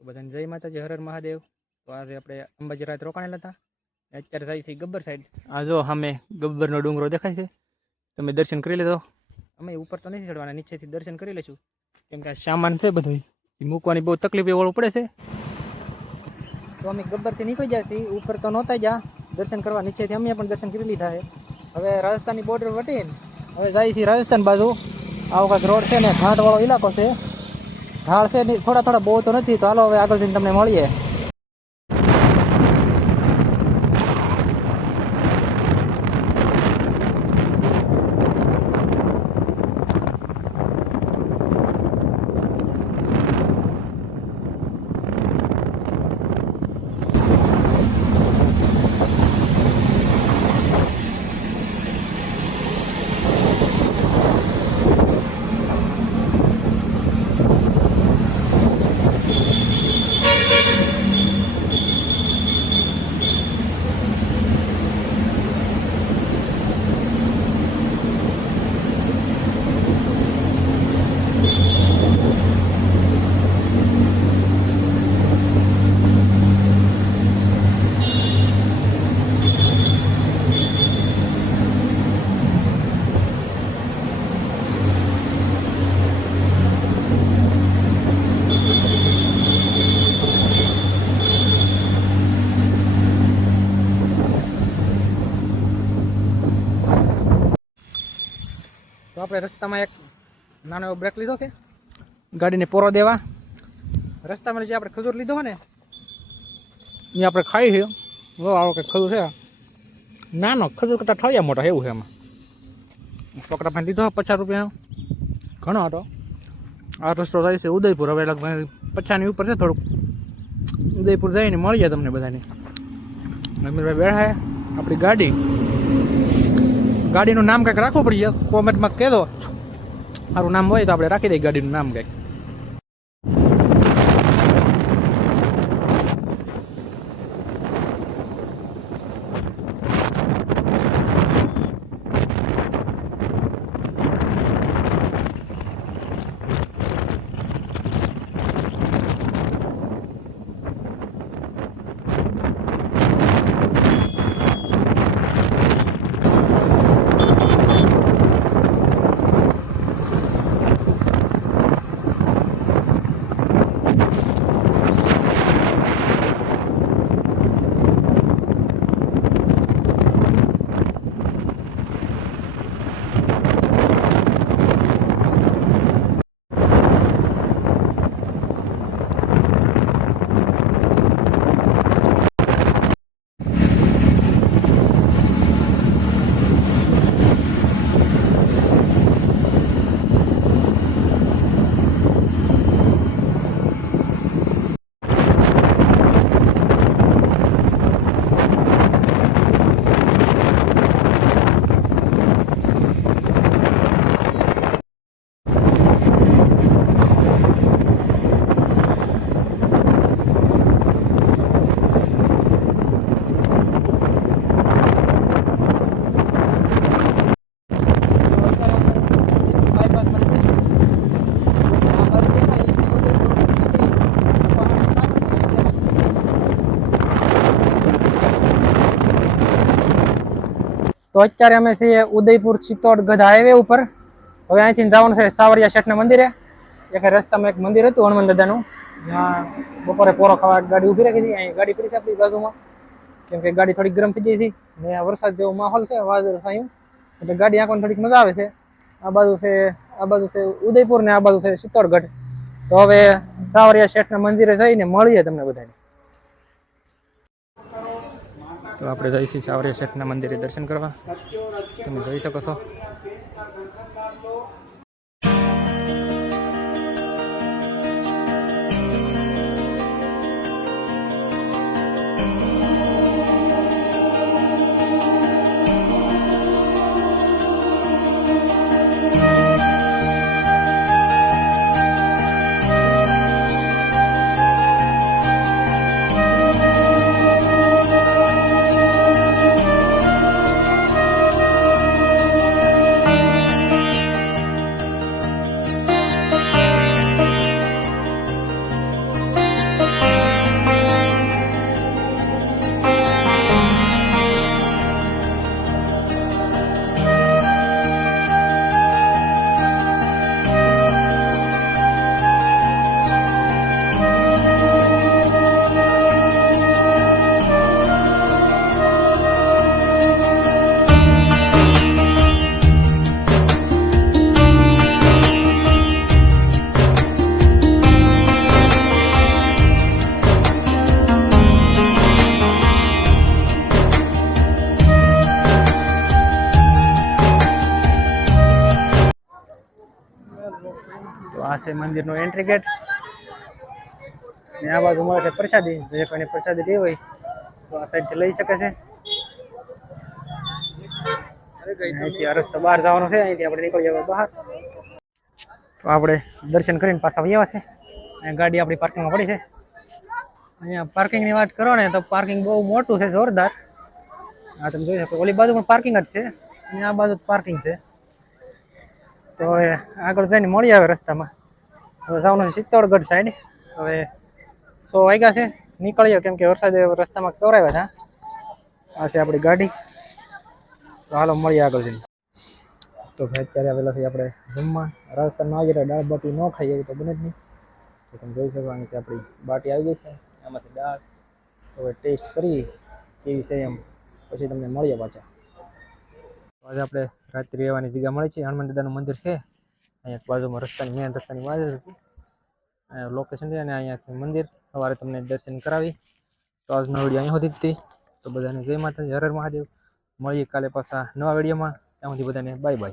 તો બધાને જય માતાજી, હર હર મહાદેવ। તો આજે આપણે અંબાજી રાત રોકાણેલા હતા, અત્યારે જાય છે ગબ્બર સાઈડ। આ જો સામે ગબ્બરનો ડુંગરો દેખાય છે, તમે દર્શન કરી લેજો। અમે ઉપર તો નથી ચડવાના, નીચેથી દર્શન કરી લઈશું, કેમ કે આ સામાન છે બધું એ મૂકવાની બહુ તકલીફ વાળું પડે છે। તો અમે ગબ્બરથી નીકળી ગયા છીએ, ઉપર તો નહોતા ગયા દર્શન કરવા, નીચેથી અમે પણ દર્શન કરી લીધા છે। હવે રાજસ્થાનની બોર્ડર વટીને હવે જાય છે રાજસ્થાન બાજુ। આ વખત રોડ છે ને ઘાટવાળો ઇલાકો છે, ઢાળ છે થોડા થોડા, બહુ તો નથી। તો હાલો હવે આગળ જઈને તમને મળીએ। તો આપણે રસ્તામાં એક નાનો એવો બ્રેક લીધો છે ગાડીને પોરો દેવા। રસ્તામાં જે આપણે ખજૂર લીધો હોય ને એ આપણે ખાઈ છે। આવો કે ખજૂર છે, નાનો ખજૂર કરતાં ઠળિયા મોટા એવું છે। એમાં પકડા પાણી લીધો 50 રૂપિયાનો, ઘણો હતો। આ રસ્તો જાય છે ઉદયપુર, હવે લગભગ 50ની ઉપર છે થોડુંક। ઉદયપુર જઈને મળીએ તમને બધાને। અમીરભાઈ બેઠા છે, આપણી ગાડીનું નામ કંઈક રાખવું પડીએ, કોમેન્ટમાં કહેજો, સારું નામ હોય તો આપણે રાખી દઈએ ગાડીનું નામ કંઈક। તો અત્યારે અમે છીએ ઉદયપુર ચિત્તોડગઢ હાઈવે ઉપર। હવે અહીંથી જવાનું છે સાવરિયા શેઠના મંદિરે। એક રસ્તામાં એક મંદિર હતું હનુમાન દાદાનું, ત્યાં બપોરે પોરો ખાવા ગાડી ઊભી રાખી હતી। અહીં ગાડી પડી છે આપણી બાજુમાં, કેમ કે ગાડી થોડીક ગરમ થઈ ગઈ હતી ને વરસાદ જેવો માહોલ છે, વાદળ છાયું, એટલે ગાડી આંકવાની થોડીક મજા આવે છે। આ બાજુ છે ઉદયપુર ને આ બાજુ છે ચિત્તોડગઢ। તો હવે સાવરિયા શેઠના મંદિરે જઈને મળીએ તમને બધાને। તો આપણે જઈશું સાવરિયા શેઠના મંદિરે દર્શન કરવા, તમે જોઈ શકો છો। છે મંદિરનો એન્ટ્રી ગેટ. ને આ બાજુ મળે છે પ્રસાદી. જે કોઈને પ્રસાદી લેવી હોય તો આ સાઈડથી લઈ શકે છે. અહીંથી આ રસ્તો બહાર જવાનો છે. અહીંથી આપણે નીકળી જવા બહાર. તો આપણે દર્શન કરીને પાછા આવ્યા છે. અહીંયા ગાડી આપણી પાર્કિંગમાં પડી છે. અહીંયા પાર્કિંગની વાત કરો ને તો પાર્કિંગ બહુ મોટું છે, જોરદાર. હા, તમે જોઈ શકો ઓલી બાજુ પણ પાર્કિંગ જ છે અને આ બાજુ પાર્કિંગ છે. તો હવે આગળ જઈને મળી આવે રસ્તામાં. હવે જવાનું છે ચિત્તોડગઢ સાઈડ. હવે 100 વાગ્યા છે, નીકળીએ કેમ કે વરસાદ રસ્તામાં કવરાવ્યા હતા. આ છે આપણી ગાડી. તો હાલો મળીએ આગળ જઈને. તો ભાઈ અત્યારે આવેલા છે આપણે જમવા. રાજસ્થાનમાં આવી જાય દાળ બાટી ન ખાઈએ એવું તો બને જ નહીં. તો તમે જોઈ શકો કે આપણી બાટી આવી ગઈ છે. આમાંથી દાળ હવે ટેસ્ટ કરી કેવી છે એમ, પછી તમને મળીએ પાછા. આજે આપણે રાત્રિ રહેવાની જગ્યા મળી છે. હનુમાન દાદાનું મંદિર છે અહીંયા બાજુમાં, રસ્તાની મેન રસ્તાની બાજુ હતી. અહીંયા લોકેશન છે અને અહીંયાથી મંદિર. સવારે તમને દર્શન કરાવી. તો આજનો વિડીયો અહીં સુધી જ હતી. તો બધાને જય માતાજી, હર હર મહાદેવ. મળીએ કાલે પાછા નવા વિડીયોમાં. ત્યાં સુધી બધાને બાય બાય.